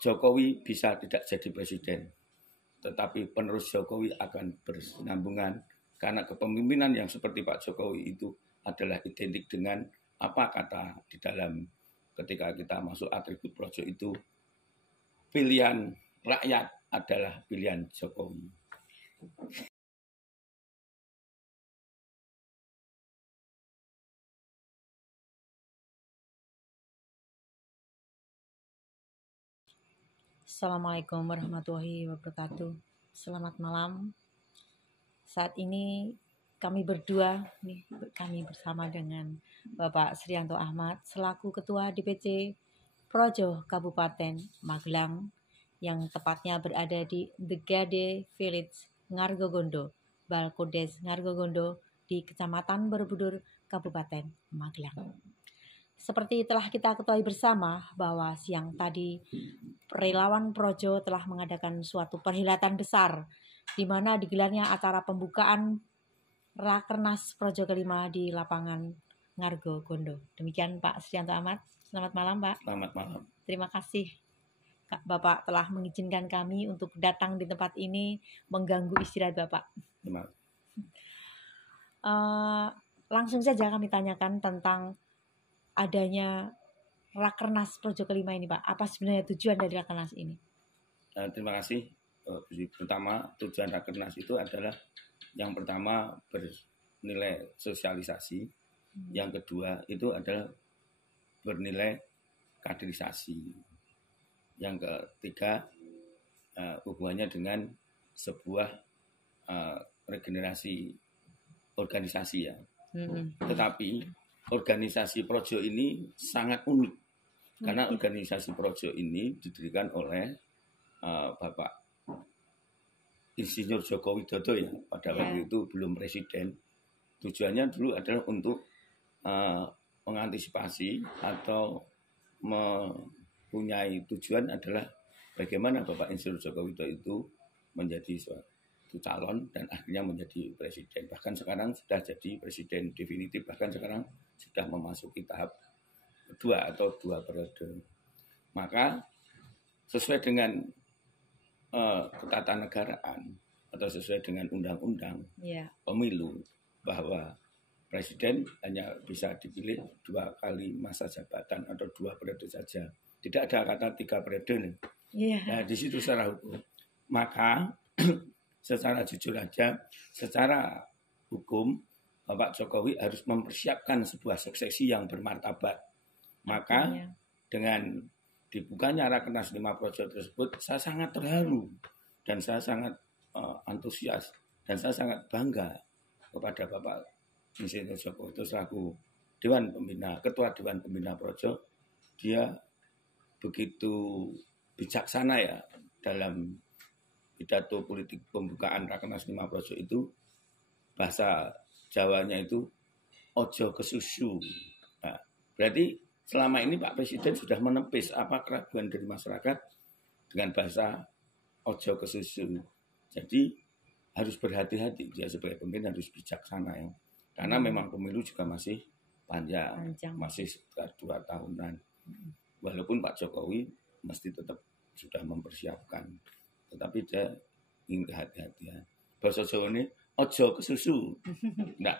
Jokowi bisa tidak jadi presiden, tetapi penerus Jokowi akan bersinambungan karena kepemimpinan yang seperti Pak Jokowi itu adalah identik dengan apa kata di dalam ketika kita masuk atribut projo itu, pilihan rakyat adalah pilihan Jokowi. Assalamualaikum warahmatullahi wabarakatuh. Selamat malam. Saat ini kami berdua, kami bersama dengan Bapak Srianto Ahmad selaku Ketua DPC Projo Kabupaten Magelang yang tepatnya berada di The Gade Village Ngargogondo, Balkodes Ngargogondo di Kecamatan Borobudur, Kabupaten Magelang. Seperti telah kita ketahui bersama bahwa siang tadi relawan Projo telah mengadakan suatu perhelatan besar di mana digelarnya acara pembukaan Rakernas Projo kelima di lapangan Ngargogondo. Demikian Pak Srianto Ahmad. Selamat malam Pak. Selamat malam. Terima kasih Bapak telah mengizinkan kami untuk datang di tempat ini mengganggu istirahat Bapak. Terima kasih. Langsung saja kami tanyakan tentang adanya Rakernas Projo kelima ini Pak. Apa sebenarnya tujuan dari Rakernas ini? Terima kasih. Pertama, tujuan Rakernas itu adalah yang pertama bernilai sosialisasi, yang kedua itu adalah bernilai kaderisasi, yang ketiga hubungannya dengan sebuah regenerasi organisasi ya. Tetapi organisasi Projo ini sangat unik karena organisasi Projo ini didirikan oleh Bapak Insinyur Joko Widodo ya, pada waktu itu belum presiden. Tujuannya dulu adalah untuk mengantisipasi atau mempunyai tujuan adalah bagaimana Bapak Insinyur Joko Widodo itu menjadi suatu calon dan akhirnya menjadi presiden. Bahkan sekarang sudah jadi presiden definitif, bahkan sekarang sudah memasuki tahap kedua atau 2 periode. Maka sesuai dengan ketatanegaraan atau sesuai dengan undang-undang pemilu bahwa presiden hanya bisa dipilih 2 kali masa jabatan atau 2 periode saja. Tidak ada kata 3 periode. Nah, di situ secara hukum. Maka secara jujur aja, secara hukum Bapak Jokowi harus mempersiapkan sebuah suksesi yang bermartabat. Maka dengan dibukanya Rakernas 5 Projo tersebut, saya sangat terharu dan saya sangat antusias dan saya sangat bangga kepada Bapak Insinyur Joko Widodo selaku Ketua Dewan Pembina Projo. Dia begitu bijaksana ya dalam pidato politik pembukaan Rakernas 5 Projo itu, bahasa Jawanya itu ojo kesusu. Nah, berarti selama ini Pak Presiden sudah menepis apa keraguan dari masyarakat dengan bahasa ojo kesusu. Jadi harus berhati-hati, dia sebagai pemimpin harus bijaksana ya. Karena memang pemilu juga masih panjang. Masih sekitar 2 tahunan. Walaupun Pak Jokowi mesti tetap sudah mempersiapkan, tetapi dia ingin kehati-hatian. Bahasa Jawa ini ojo kesusu. Enggak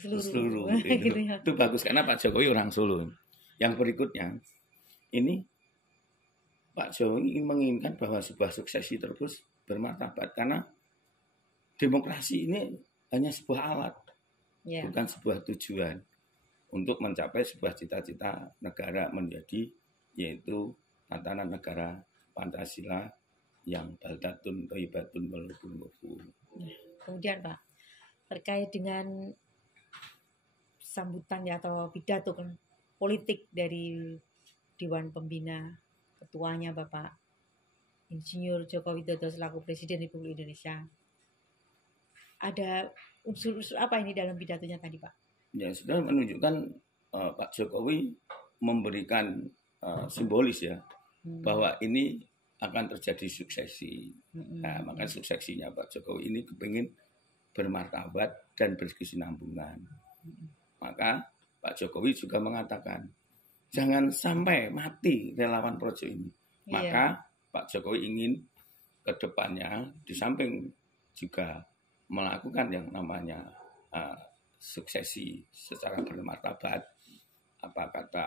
keseluruh. Itu bagus karena Pak Jokowi orang Solo. Yang berikutnya, ini Pak Jokowi menginginkan bahwa sebuah suksesi terus bermartabat karena demokrasi ini hanya sebuah alat, bukan sebuah tujuan untuk mencapai sebuah cita-cita negara menjadi yaitu tatanan negara Pancasila yang baldatun thayyibatun walaupun ghafur. Kemudian Pak, terkait dengan sambutan ya atau pidato politik dari Dewan Pembina, ketuanya Bapak Insinyur Joko Widodo selaku Presiden Republik Indonesia, ada unsur-unsur apa ini dalam pidatonya tadi Pak? Ya, sudah menunjukkan Pak Jokowi memberikan simbolis ya bahwa ini akan terjadi suksesi. Nah, maka suksesinya Pak Jokowi ini kepingin bermartabat dan berkesinambungan. Maka Pak Jokowi juga mengatakan jangan sampai mati relawan Projo ini. Maka Pak Jokowi ingin ke depannya di samping juga melakukan yang namanya suksesi secara bermartabat, apa kata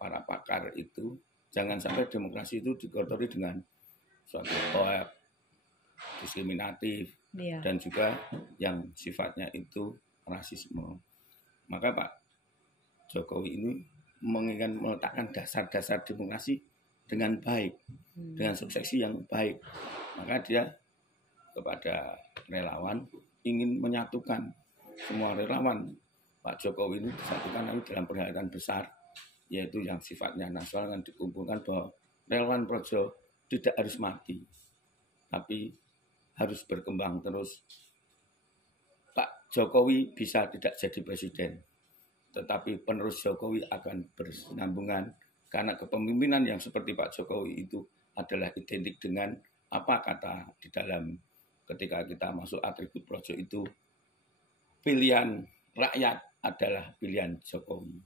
para pakar itu, jangan sampai demokrasi itu dikotori dengan suatu hoax, diskriminatif, dan juga yang sifatnya itu rasisme. Maka Pak Jokowi ini menginginkan meletakkan dasar-dasar demokrasi dengan baik, dengan suksesi yang baik. Maka dia kepada relawan ingin menyatukan semua relawan Pak Jokowi ini disatukan dalam perhelatan besar, yaitu yang sifatnya nasional, yang dikumpulkan bahwa relawan Projo tidak harus mati, tapi harus berkembang terus. Pak Jokowi bisa tidak jadi presiden, tetapi penerus Jokowi akan bersinambungan, karena kepemimpinan yang seperti Pak Jokowi itu adalah identik dengan apa kata di dalam ketika kita masuk atribut Projo itu, pilihan rakyat adalah pilihan Jokowi.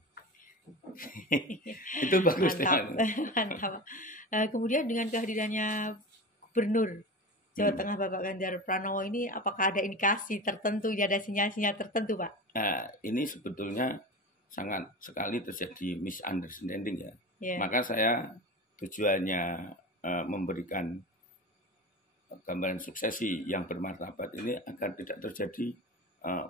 Itu bagus. Mantap. Kemudian dengan kehadirannya Gubernur Jawa Tengah Bapak Ganjar Pranowo ini, apakah ada indikasi tertentu, ada sinyal-sinyal tertentu, Pak? Ini sebetulnya sangat sekali terjadi misunderstanding ya. Maka saya tujuannya memberikan gambaran suksesi yang bermartabat ini agar tidak terjadi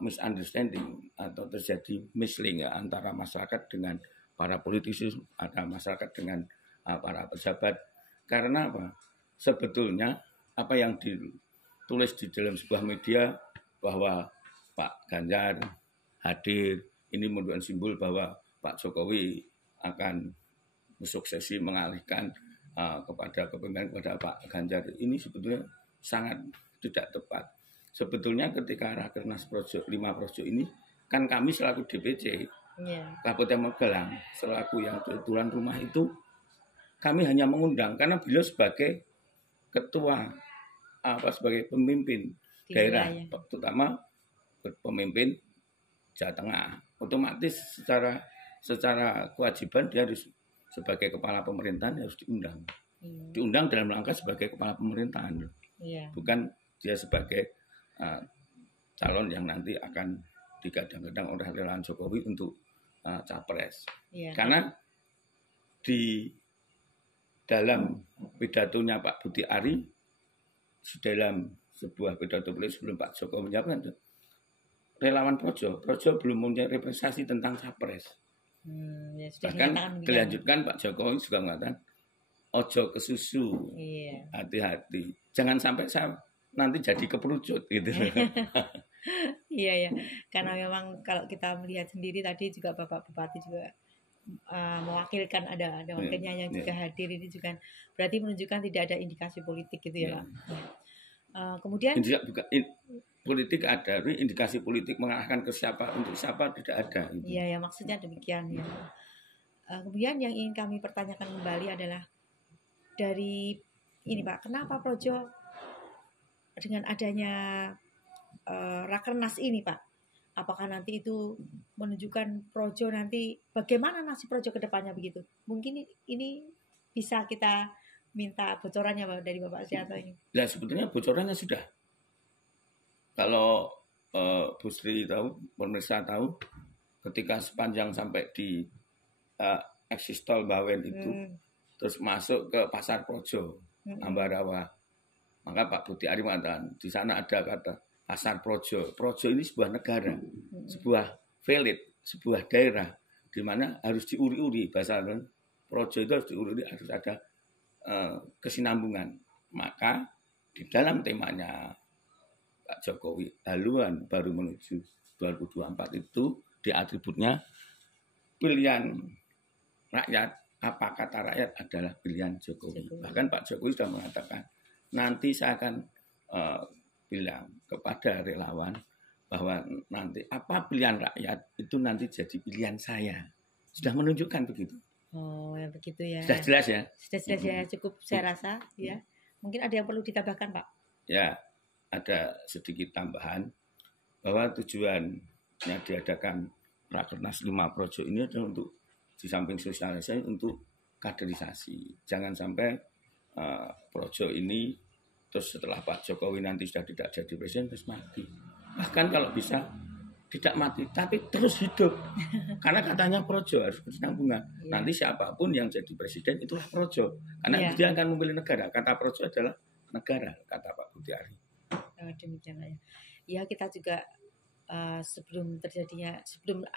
misunderstanding atau terjadi misleading ya, antara masyarakat dengan para politisi, ada masyarakat dengan para pejabat. Karena apa? Sebetulnya apa yang ditulis di dalam sebuah media bahwa Pak Ganjar hadir, ini menunjukkan simbol bahwa Pak Jokowi akan mensuksesi mengalihkan kepada kepemimpinan kepada Pak Ganjar, ini sebetulnya sangat tidak tepat. Sebetulnya ketika Rakernas Projo 5 Projo ini kan kami selaku DPC Kabupaten Magelang selaku yang tuan rumah itu, kami hanya mengundang karena beliau sebagai ketua sebagai pemimpin daerah, terutama pemimpin Jawa Tengah, otomatis secara kewajiban dia harus sebagai kepala pemerintahan harus diundang. Diundang dalam rangka sebagai kepala pemerintahan. Bukan dia sebagai calon yang nanti akan digadang-gadang oleh relawan Jokowi untuk capres. Karena di dalam pidatonya Pak Budi Ari, dalam sebuah pidato beliau sebelum Pak Jokowi menjawab, relawan Projo belum punya representasi tentang capres. Bahkan dilanjutkan Pak Jokowi juga mengatakan ojo kesusu, hati-hati, jangan sampai saya nanti jadi keperucut gitu. Iya, karena memang kalau kita melihat sendiri tadi juga Bapak Bupati juga mewakilkan, ada wakilnya yang juga hadir, ini juga berarti menunjukkan tidak ada indikasi politik gitu ya, Pak. Kemudian politik ada, indikasi politik mengarahkan ke siapa, untuk siapa tidak ada. Gitu. Iya, maksudnya demikian ya. Kemudian yang ingin kami pertanyakan kembali adalah dari ini, Pak, kenapa Projo dengan adanya Rakernas ini, Pak, apakah nanti itu menunjukkan Projo nanti bagaimana nasib Projo ke depannya begitu? Mungkin ini bisa kita minta bocorannya, Pak, dari Bapak Srianto ini. Ya, sebetulnya bocorannya sudah. Kalau Bu Sri tahu, pemirsa tahu, ketika sepanjang sampai di eksis tol Bawen itu, terus masuk ke Pasar Projo, Ambarawa, maka Pak Budi Ari mengatakan di sana ada kata Pasar Projo. Projo ini sebuah negara, sebuah village, sebuah daerah di mana harus diuri-uri, bahasa Projo itu harus diuri-uri, harus ada kesinambungan. Maka di dalam temanya Pak Jokowi, haluan baru menuju 2024 itu di atributnya pilihan rakyat, apa kata rakyat adalah pilihan Jokowi. Bahkan Pak Jokowi sudah mengatakan nanti saya akan bilang kepada relawan bahwa nanti apa pilihan rakyat itu nanti jadi pilihan saya. Sudah menunjukkan begitu. Oh, ya begitu ya. Sudah jelas ya. Sudah jelas ya, cukup saya rasa ya. Mungkin ada yang perlu ditambahkan, Pak? Ya, ada sedikit tambahan bahwa tujuannya diadakan Rakernas 5 Projo ini adalah untuk di samping sosialisasi untuk kaderisasi. Jangan sampai projo ini terus setelah Pak Jokowi nanti sudah tidak jadi presiden terus mati. Bahkan kalau bisa tidak mati, tapi terus hidup. Karena katanya projo harus berkesinambungan. Nanti siapapun yang jadi presiden itulah projo. Karena dia akan memilih negara. Kata projo adalah negara, kata Pak Budi-Ari. Demikian ya. Ya, kita juga sebelum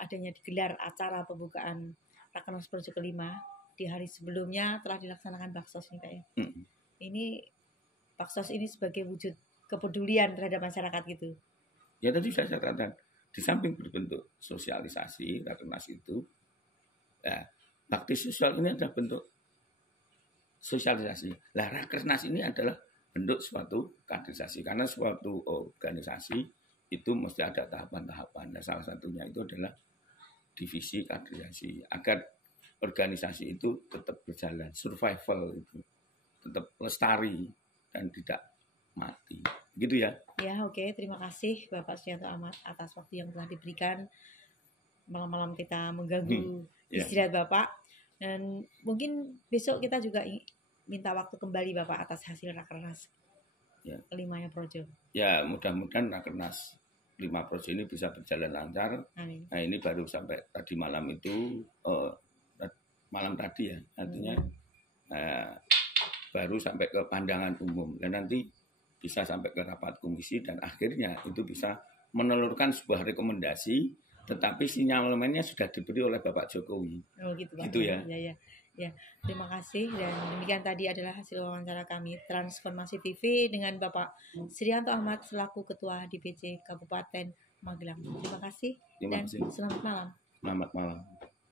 adanya digelar acara pembukaan Rakernas Projo kelima, di hari sebelumnya telah dilaksanakan baksos nih Pak ya. Ini baksos ini sebagai wujud kepedulian terhadap masyarakat gitu. Ya tadi saya katakan, di samping berbentuk sosialisasi Rakernas itu, ya, bakti sosial ini adalah bentuk sosialisasi. Lah Rakernas ini adalah bentuk suatu kaderisasi, karena suatu organisasi itu mesti ada tahapan-tahapan. Nah, salah satunya itu adalah divisi kaderisasi agar organisasi itu tetap berjalan, survival itu tetap lestari dan tidak mati. Gitu ya. Ya, oke. Terima kasih Bapak Suryanto Ahmad atas waktu yang telah diberikan. Malam-malam kita mengganggu istirahat Bapak. Dan mungkin besok kita juga minta waktu kembali Bapak atas hasil Rakernas kelimanya Projo. Ya, mudah-mudahan Rakernas 5 Projo ini bisa berjalan lancar. Amin. Nah, ini baru sampai tadi malam itu, malam tadi ya, artinya baru sampai ke pandangan umum. Dan nanti bisa sampai ke rapat komisi dan akhirnya itu bisa menelurkan sebuah rekomendasi, tetapi sinyalemennya sudah diberi oleh Bapak Jokowi. Oh gitu Pak. Gitu ya. Ya. Terima kasih, dan demikian tadi adalah hasil wawancara kami Transformasi TV dengan Bapak Suryanto Ahmad selaku Ketua DPC Kabupaten Magelang. Terima kasih dan selamat malam. Selamat malam.